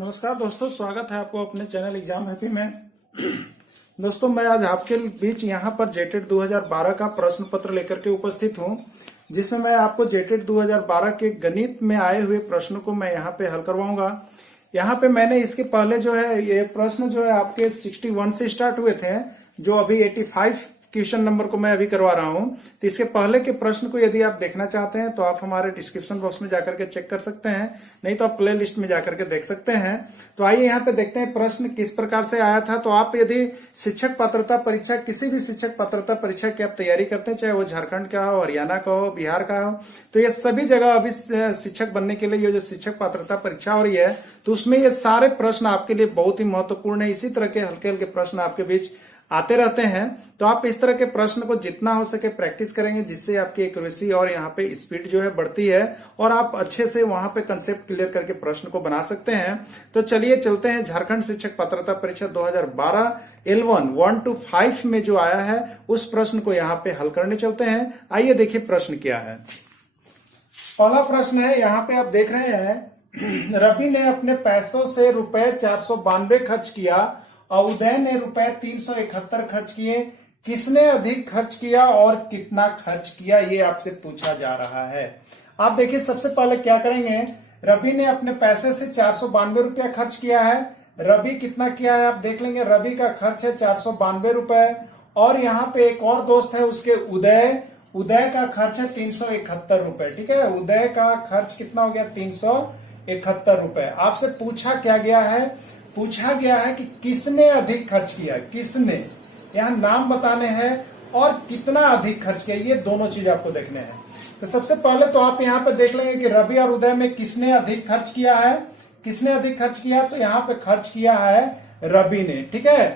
नमस्कार दोस्तों, स्वागत है आपको अपने चैनल एग्जाम हैप्पी में। दोस्तों, मैं आज आपके बीच यहाँ पर जेटेट 2012 का प्रश्न पत्र लेकर के उपस्थित हूँ, जिसमें मैं आपको जेटेट 2012 के गणित में आए हुए प्रश्नों को मैं यहाँ पे हल करवाऊंगा। यहाँ पे मैंने इसके पहले जो है ये प्रश्न जो है आपके 61 से स्टार्ट हुए थे, जो अभी 85 क्वेश्चन नंबर को मैं अभी करवा रहा हूं। तो इसके पहले के प्रश्न को यदि आप देखना चाहते हैं तो आप हमारे डिस्क्रिप्शन बॉक्स में जाकर के चेक कर सकते हैं, नहीं तो आप प्ले लिस्ट में जाकर के देख सकते हैं। तो आइए यहाँ पे देखते हैं प्रश्न किस प्रकार से आया था। तो आप यदि शिक्षक पात्रता परीक्षा, किसी भी शिक्षक पात्रता परीक्षा की आप तैयारी करते हैं, चाहे वो झारखंड का हो, हरियाणा का हो, बिहार का हो, तो ये सभी जगह अभी शिक्षक बनने के लिए ये जो शिक्षक पात्रता परीक्षा हो रही है, तो उसमें ये सारे प्रश्न आपके लिए बहुत ही महत्वपूर्ण है। इसी तरह के हल्के हल्के प्रश्न आपके बीच आते रहते हैं। तो आप इस तरह के प्रश्न को जितना हो सके प्रैक्टिस करेंगे, जिससे आपकी एक्यूरेसी और यहाँ पे स्पीड जो है बढ़ती है और आप अच्छे से वहां पे कंसेप्ट क्लियर करके प्रश्न को बना सकते हैं। तो चलिए चलते हैं झारखंड शिक्षक पात्रता परीक्षा 2012 L1 1 to 5 में जो आया है उस प्रश्न को यहाँ पे हल करने चलते हैं। आइए देखिए प्रश्न क्या है। पहला प्रश्न है, यहाँ पे आप देख रहे हैं, रवि ने अपने पैसों से रुपए 492 खर्च किया और उदय ने रुपए 371 खर्च किए। किसने अधिक खर्च किया और कितना खर्च किया, ये आपसे पूछा जा रहा है। आप देखिए, सबसे पहले क्या करेंगे, रवि ने अपने पैसे से 492 रुपया खर्च किया है। रवि कितना किया है आप देख लेंगे। रवि का खर्च है 492 रुपए और यहाँ पे एक और दोस्त है उसके उदय का खर्च है 371 रुपए। ठीक है, उदय का खर्च कितना हो गया, 371 रुपए। आपसे पूछा क्या गया है, पूछा गया है कि किसने अधिक खर्च किया। किसने, यहाँ नाम बताने हैं और कितना अधिक खर्च किया, ये दोनों चीज आपको देखने हैं। तो सबसे पहले तो आप यहाँ पे देख लेंगे कि रवि और उदय में किसने अधिक खर्च किया है। किसने अधिक खर्च किया, तो यहाँ पे खर्च किया है रवि ने। ठीक है,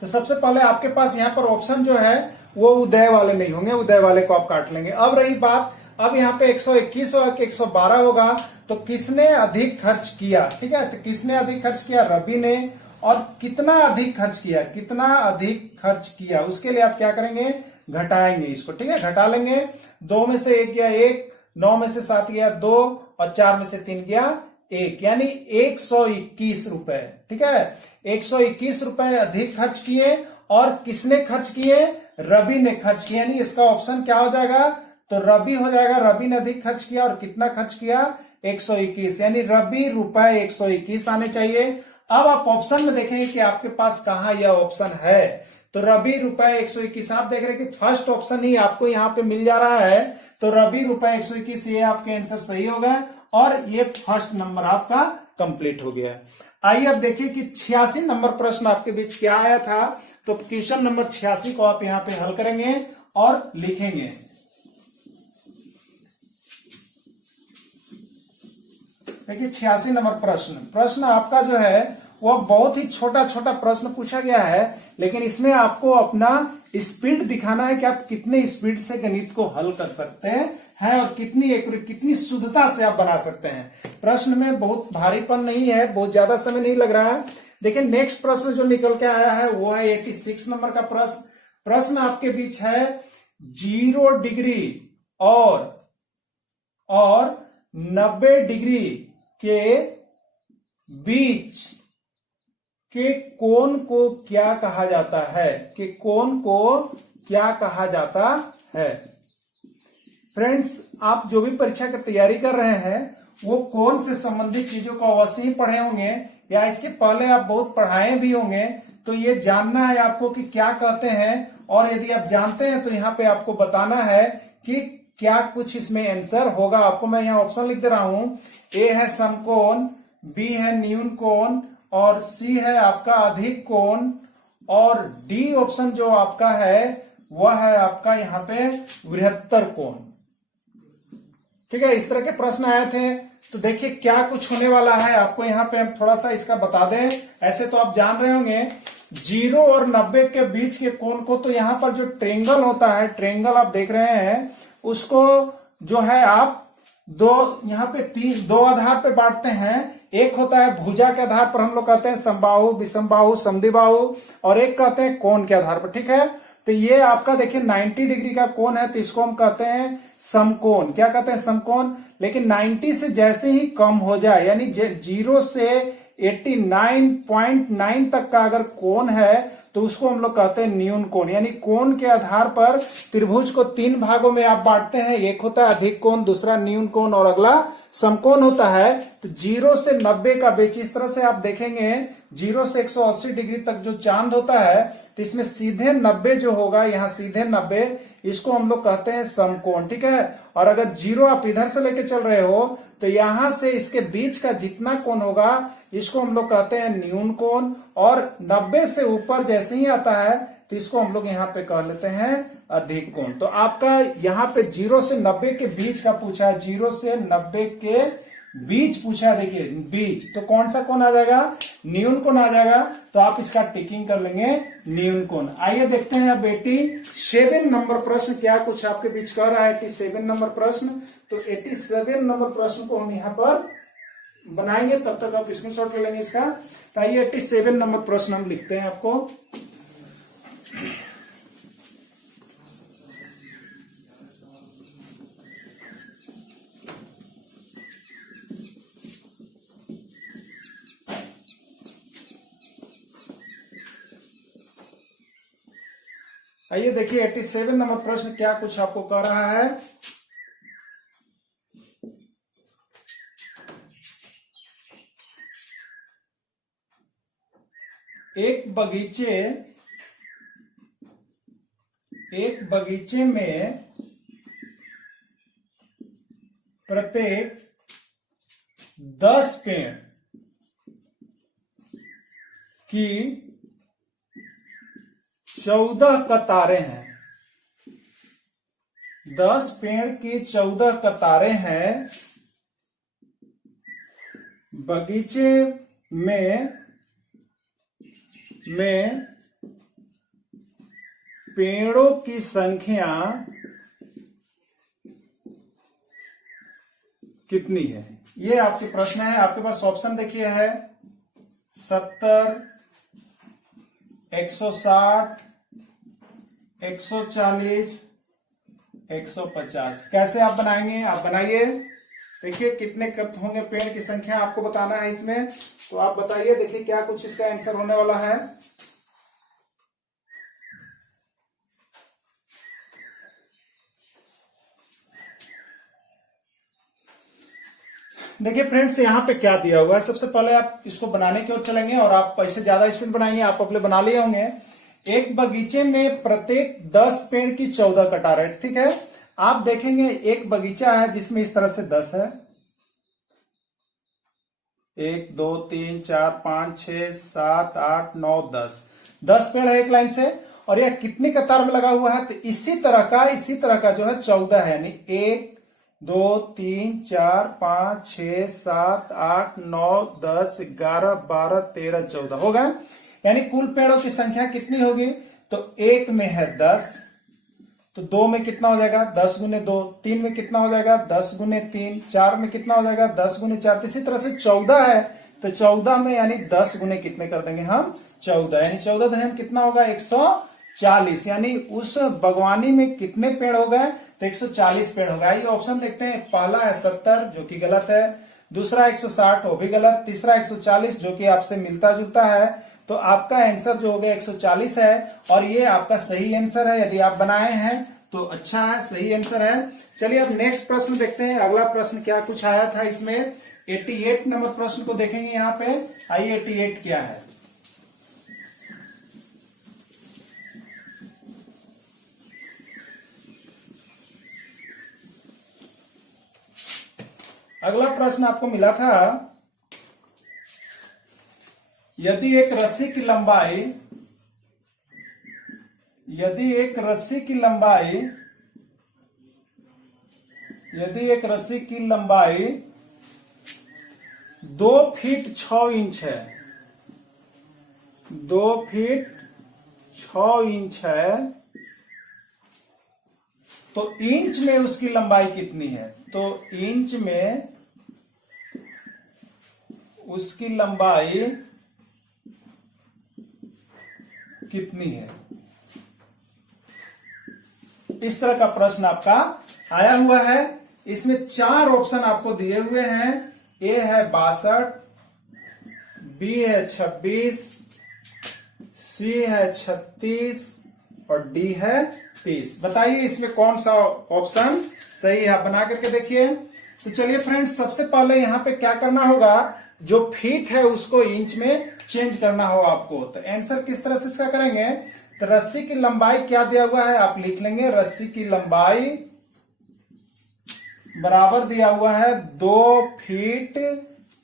तो सबसे पहले आपके पास यहाँ पर ऑप्शन जो है वो उदय वाले नहीं होंगे, उदय वाले को आप काट लेंगे। अब रही बात, अब यहाँ पे 121 और 112 होगा, तो किसने अधिक खर्च किया। ठीक है, तो किसने अधिक खर्च किया, रवि ने। और कितना अधिक खर्च किया, कितना अधिक खर्च किया, उसके लिए आप क्या करेंगे, घटाएंगे इसको। ठीक है, घटा लेंगे। 2 में से 1 गया 1, 9 में से 7 गया 2 और 4 में से 3 गया 1, यानी 121 रुपए। ठीक है, 121 रुपए अधिक खर्च किए। और किसने खर्च किए, रवि ने खर्च किया, यानी इसका ऑप्शन क्या हो जाएगा, तो रवि हो जाएगा। रवि ने अधिक खर्च किया और कितना खर्च किया, 121, यानी रवि रुपए 121 आने चाहिए। अब आप ऑप्शन में देखेंगे कि आपके पास कहां यह ऑप्शन है, तो रवि रुपए 121। आप देख रहे हैं कि फर्स्ट ऑप्शन ही आपको यहाँ पे मिल जा रहा है, तो रवि रुपए 121, ये आपके आंसर सही हो गए और ये फर्स्ट नंबर आपका कंप्लीट हो गया। आइए अब देखिए कि 86 नंबर प्रश्न आपके बीच क्या आया था। तो क्वेश्चन नंबर 86 को आप यहाँ पे हल करेंगे और लिखेंगे। देखिए 86 नंबर प्रश्न आपका जो है वह बहुत ही छोटा छोटा प्रश्न पूछा गया है, लेकिन इसमें आपको अपना स्पीड दिखाना है कि आप कितने स्पीड से गणित को हल कर सकते हैं और कितनी शुद्धता से आप बना सकते हैं। प्रश्न में बहुत भारीपन नहीं है, बहुत ज्यादा समय नहीं लग रहा है। देखिए नेक्स्ट प्रश्न जो निकल के आया है वो है 86 नंबर का प्रश्न आपके बीच है, 0 डिग्री और 90 डिग्री के बीच के कोण को क्या कहा जाता है, कि कोण को क्या कहा जाता है। फ्रेंड्स, आप जो भी परीक्षा की तैयारी कर रहे हैं वो कोण से संबंधित चीजों को अवश्य ही पढ़े होंगे या इसके पहले आप बहुत पढ़ाए भी होंगे। तो ये जानना है आपको कि क्या कहते हैं, और यदि आप जानते हैं तो यहाँ पे आपको बताना है कि क्या कुछ इसमें आंसर होगा। आपको मैं यहाँ ऑप्शन लिख दे रहा हूं, ए है समकोण, बी है न्यून कोण और सी है आपका अधिक कोण और डी ऑप्शन जो आपका है वह है आपका यहाँ पे बृहत्तर कोण। ठीक है, इस तरह के प्रश्न आए थे। तो देखिए क्या कुछ होने वाला है, आपको यहाँ पे हम थोड़ा सा इसका बता दें। ऐसे तो आप जान रहे होंगे 0 और 90 के बीच के कोण को, तो यहाँ पर जो ट्रेंगल होता है, ट्रेंगल आप देख रहे हैं, उसको जो है आप यहाँ पे 2 आधार पे बांटते हैं। एक होता है भुजा के आधार पर, हम लोग कहते हैं समबाहु, विषमबाहु, समद्विबाहु, और एक कहते हैं कोण के आधार पर। ठीक है, तो ये आपका देखिए 90 डिग्री का कोण है, तो इसको हम कहते हैं समकोण। क्या कहते हैं? समकोण। लेकिन 90 से जैसे ही कम हो जाए, यानी 0 से 89.9 तक का अगर कोण है तो उसको हम लोग कहते हैं न्यून कोण। यानी कोण के आधार पर त्रिभुज को 3 भागों में आप बांटते हैं, एक होता है अधिक कोण, दूसरा न्यून कोण और अगला समकोण होता है। तो 0 से 90 का बीच, इस तरह से आप देखेंगे 0 से 180 डिग्री तक जो चांद होता है, तो इसमें सीधे 90 जो होगा, यहाँ सीधे 90, इसको हम लोग कहते हैं समकोण। ठीक है। और अगर 0 आप इधर से लेके चल रहे हो तो यहां से इसके बीच का जितना कोण होगा इसको हम लोग कहते हैं न्यून कोण। और 90 से ऊपर जैसे ही आता है तो इसको हम लोग यहाँ पे कह लेते हैं अधिक कोण। तो आपका यहाँ पे 0 से 90 के बीच का पूछा है, 0 से 90 के बीच पूछा, देखिए बीच, तो कौन सा कोण आ जाएगा? न्यून कोण आ जाएगा। तो आप इसका टिकिंग कर लेंगे न्यून कोण। आइए देखते हैं अब 87 नंबर प्रश्न क्या कुछ आपके बीच कर रहा है। 87 नंबर प्रश्न, तो 87 नंबर प्रश्न को हम यहाँ पर बनाएंगे, तब तक आप स्क्रीनशॉट ले लेंगे इसका। तो आइए 87 नंबर प्रश्न हम लिखते हैं आपको। आइए देखिए 87 नंबर प्रश्न क्या कुछ आपको कह रहा है। एक बगीचे में प्रत्येक 10 पेड़ की 14 कतारें हैं। 10 पेड़ की 14 कतारें हैं। बगीचे में पेड़ों की संख्या कितनी है? ये आपके प्रश्न है। आपके पास ऑप्शन देखिए है 70, 160, 140, 150। कैसे आप बनाएंगे? आप बनाइए, देखिए कितने होंगे पेड़ की संख्या आपको बताना है इसमें। तो आप बताइए, देखिए क्या कुछ इसका आंसर होने वाला है। देखिए फ्रेंड्स, यहाँ पे क्या दिया हुआ है। सबसे पहले आप इसको बनाने की ओर चलेंगे और आप पैसे ज्यादा स्पीड बनाएंगे, आप अपने बना लिए होंगे। एक बगीचे में प्रत्येक 10 पेड़ की 14 कतारें, ठीक है। आप देखेंगे एक बगीचा है जिसमें इस तरह से 10 है, 1 2 3 4 5 6 7 8 9 10 पेड़ है एक लाइन से। और यह कितनी कतार में लगा हुआ है? तो इसी तरह का जो है 14 है, यानी 1 2 3 4 5 6 7 8 9 10 11 12 13 14 हो गए। यानी कुल पेड़ों की संख्या कितनी होगी? तो 1 में है 10, तो 2 में कितना हो जाएगा? 10 गुने 2। 3 में कितना हो जाएगा? 10 गुने 3। 4 में कितना हो जाएगा? 10 गुने 4। इसी तरह से 14 है, तो 14 में यानी 10 गुने कितने कर देंगे हम? 14। यानी 14 दशमलव कितना होगा? 140। यानी उस बागवानी में कितने पेड़ हो गए? तो 140 पेड़ हो गए। ये ऑप्शन देखते हैं। पहला है 70 जो कि गलत है, दूसरा 160 वो भी गलत, तीसरा 140 जो कि आपसे मिलता जुलता है। तो आपका आंसर जो हो गया 140 है और ये आपका सही आंसर है। यदि आप बनाए हैं तो अच्छा है, सही आंसर है। चलिए अब नेक्स्ट प्रश्न देखते हैं। अगला प्रश्न क्या कुछ आया था इसमें। 88 नंबर प्रश्न को देखेंगे यहाँ पे। आइए 88 क्या है। अगला प्रश्न आपको मिला था, यदि एक रस्सी की लंबाई 2 फीट 6 इंच है, 2 फीट 6 इंच है, तो इंच में उसकी लंबाई कितनी है? तो इंच में उसकी लंबाई कितनी है? इस तरह का प्रश्न आपका आया हुआ है। इसमें 4 ऑप्शन आपको दिए हुए हैं। ए है 62, बी है 26, सी है 36 और डी है 30। बताइए इसमें कौन सा ऑप्शन सही है, आप बना करके देखिए। तो चलिए फ्रेंड्स, सबसे पहले यहाँ पे क्या करना होगा, जो फीट है उसको इंच में चेंज करना होगा आपको। तो आंसर किस तरह से इसका करेंगे, तो रस्सी की लंबाई क्या दिया हुआ है आप लिख लेंगे। रस्सी की लंबाई बराबर दिया हुआ है 2 फीट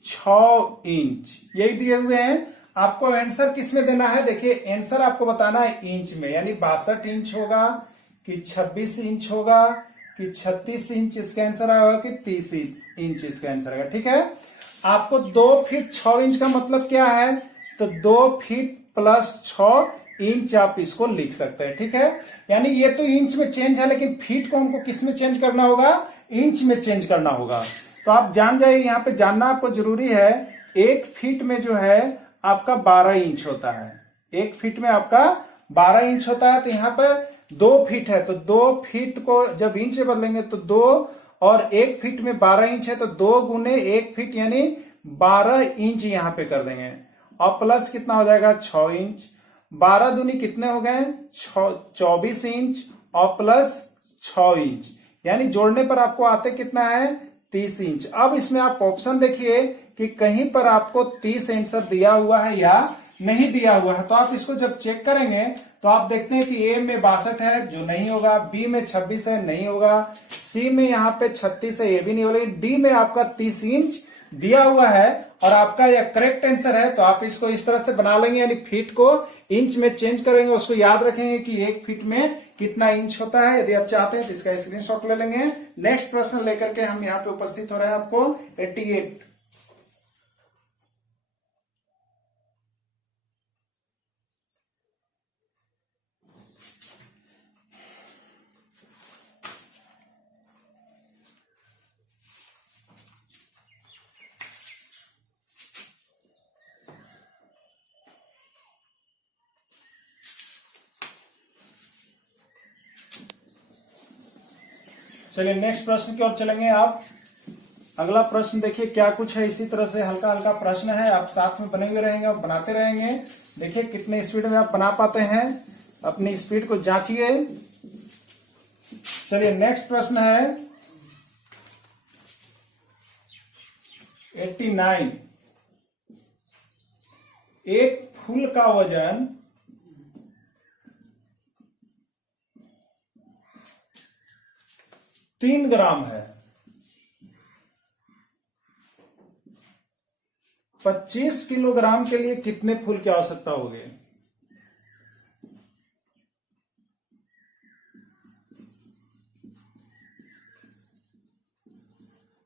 6 इंच, यही दिए हुए हैं। आपको आंसर किस में देना है, देखिए आंसर आपको बताना है इंच में, यानी 62 इंच होगा कि 26 इंच होगा कि 36 इंच इसका आंसर आएगा कि 30 इंच इसका आंसर आएगा। ठीक है, आपको 2 फीट 6 इंच का मतलब क्या है, तो 2 फीट प्लस 6 इंच आप इसको लिख सकते हैं। ठीक है, यानी ये तो इंच में चेंज है, लेकिन फीट को हमको किस में चेंज करना होगा, इंच में चेंज करना होगा। तो आप जान जाइए, यहाँ पे जानना आपको जरूरी है, 1 फीट में जो है आपका 12 इंच होता है। 1 फीट में आपका 12 इंच होता है। तो यहाँ पर 2 फीट है, तो 2 फीट को जब इंच से बदलेंगे तो 2, और 1 फीट में 12 इंच है तो 2 गुने 1 फीट यानी 12 इंच यहाँ पे कर देंगे। और प्लस कितना हो जाएगा 6 इंच, 12 दूनी कितने हो गए 24 इंच और प्लस 6 इंच, यानी जोड़ने पर आपको आते कितना है 30 इंच। अब इसमें आप ऑप्शन देखिए कि कहीं पर आपको 30 आंसर दिया हुआ है या नहीं दिया हुआ है। तो आप इसको जब चेक करेंगे तो आप देखते हैं कि ए में 62 है जो नहीं होगा, बी में 26 है नहीं होगा, सी में यहाँ पे 36 है ये भी नहीं होगा, डी में आपका 30 इंच दिया हुआ है और आपका यह करेक्ट आंसर है। तो आप इसको इस तरह से बना लेंगे, यानी फीट को इंच में चेंज करेंगे, उसको याद रखेंगे कि 1 फीट में कितना इंच होता है। यदि आप चाहते हैं तो इसका स्क्रीनशॉट ले लेंगे। नेक्स्ट प्रश्न लेकर के हम यहाँ पे उपस्थित हो रहे हैं आपको 88। चलिए नेक्स्ट प्रश्न की ओर चलेंगे। आप अगला प्रश्न देखिए क्या कुछ है, इसी तरह से हल्का हल्का प्रश्न है, आप साथ में बने हुए रहेंगे और बनाते रहेंगे। देखिए कितने स्पीड में आप बना पाते हैं, अपनी स्पीड को जांचिए। चलिए नेक्स्ट प्रश्न है 89। एक फूल का वजन 3 ग्राम है। 25 किलोग्राम के लिए कितने फूल की आवश्यकता होगी।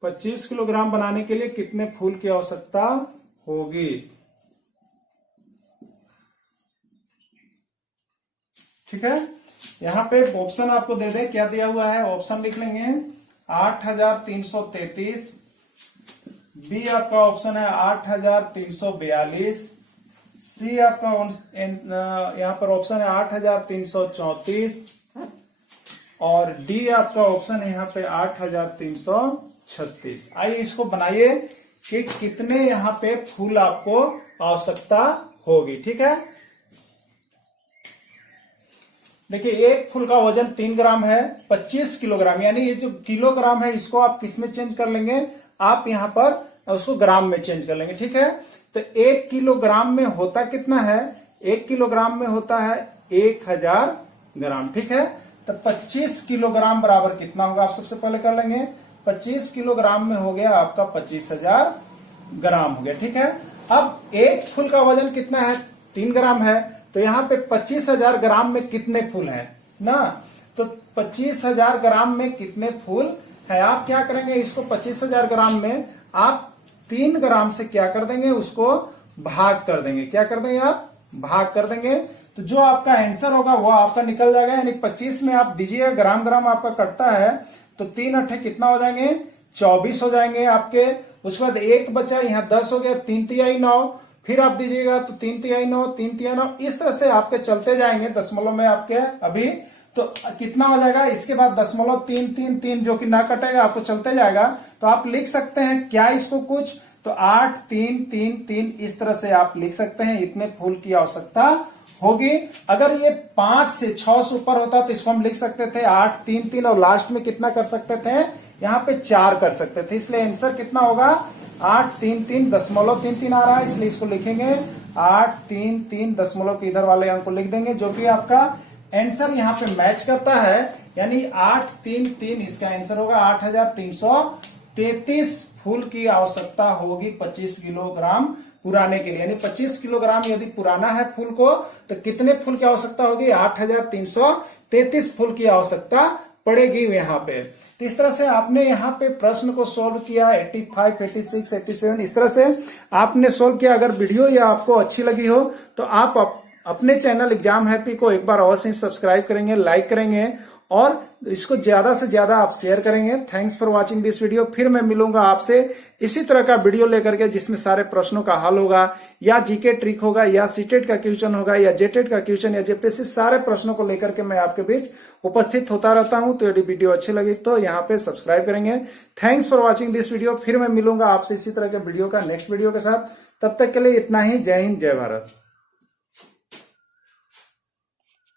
पच्चीस किलोग्राम बनाने के लिए कितने फूल की आवश्यकता होगी। ठीक है, यहां पे ऑप्शन आपको दे दे, क्या दिया हुआ है ऑप्शन लिख लेंगे। 8333, बी आपका ऑप्शन है 8342, सी आपका यहां पर ऑप्शन है 8334 और डी आपका ऑप्शन है यहाँ पे 8336। आइए इसको बनाइए कि कितने यहाँ पे फूल आपको आवश्यकता होगी। ठीक है, देखिए एक फूल का वजन 3 ग्राम है, 25 किलोग्राम, यानी ये जो किलोग्राम है इसको आप किस में चेंज कर लेंगे, आप यहां पर उसको ग्राम में चेंज कर लेंगे। ठीक है, तो 1 किलोग्राम में होता कितना है, 1 किलोग्राम में होता है 1000 ग्राम। ठीक है, तो 25 किलोग्राम बराबर कितना होगा, आप सबसे पहले कर लेंगे। 25 किलोग्राम में हो गया आपका 25,000 ग्राम हो गया। ठीक है, अब एक फूल का वजन कितना है 3 ग्राम है, तो यहाँ पे 25,000 ग्राम में कितने फूल हैं ना, तो 25,000 ग्राम में कितने फूल है, आप क्या करेंगे इसको 25,000 ग्राम में आप 3 ग्राम से क्या कर देंगे, उसको भाग कर देंगे। क्या कर देंगे आप, भाग कर देंगे, तो जो आपका आंसर होगा वो आपका निकल जाएगा। यानी 25 में आप दीजिएगा, ग्राम ग्राम आपका कटता है, तो 3 अट्ठे कितना हो जाएंगे 24 हो जाएंगे आपके। उसके बाद 1 बचा, यहाँ 10 हो गया, 3 तिहाई 9, फिर आप दीजिएगा तो 3 तिहाई 9, 3 तिहाई 9, इस तरह से आपके चलते जाएंगे। दशमलव में आपके अभी तो कितना हो जाएगा, इसके बाद 0.333 जो कि ना कटेगा, आपको चलते जाएगा, तो आप लिख सकते हैं क्या इसको कुछ, तो 8333 इस तरह से आप लिख सकते हैं। इतने फूल की आवश्यकता होगी। अगर ये 5 से 6 से ऊपर होता तो इसको हम लिख सकते थे 833 और लास्ट में कितना कर सकते थे, यहाँ पे 4 कर सकते थे। इसलिए आंसर कितना होगा 833.33 आ रहा है, इसलिए इसको लिखेंगे 833 दशमलव के इधर वाले अंक को लिख देंगे, जो कि आपका आंसर यहाँ पे मैच करता है। यानी 833 इसका आंसर होगा। 8333 फूल की आवश्यकता होगी 25 किलोग्राम पुराने के लिए। यानी 25 किलोग्राम यदि पुराना है फूल को, तो कितने फूल की आवश्यकता होगी, 8333 फूल की आवश्यकता पड़ेगी यहाँ पे। तो इस तरह से आपने यहाँ पे प्रश्न को सोल्व किया। 85, 86, 87 इस तरह से आपने सोल्व किया। अगर वीडियो या आपको अच्छी लगी हो तो आप अपने चैनल एग्जाम हैप्पी को एक बार अवश्य ही सब्सक्राइब करेंगे, लाइक करेंगे और इसको ज्यादा से ज्यादा आप शेयर करेंगे। Thanks for watching this video. फिर मैं मिलूंगा आपसे इसी तरह का वीडियो लेकर के, जिसमें सारे प्रश्नों का हल होगा, या जीके ट्रिक होगा, या सीटेट का क्वेश्चन होगा, या जेटेट का क्वेश्चन, या जेपीएससी, सारे प्रश्नों को लेकर के मैं आपके बीच उपस्थित होता रहता हूं। तो यदि वीडियो अच्छी लगी तो यहाँ पे सब्सक्राइब करेंगे। Thanks for watching this video. फिर मैं मिलूंगा आपसे इसी तरह के वीडियो का नेक्स्ट वीडियो के साथ। तब तक के लिए इतना ही। जय हिंद, जय भारत।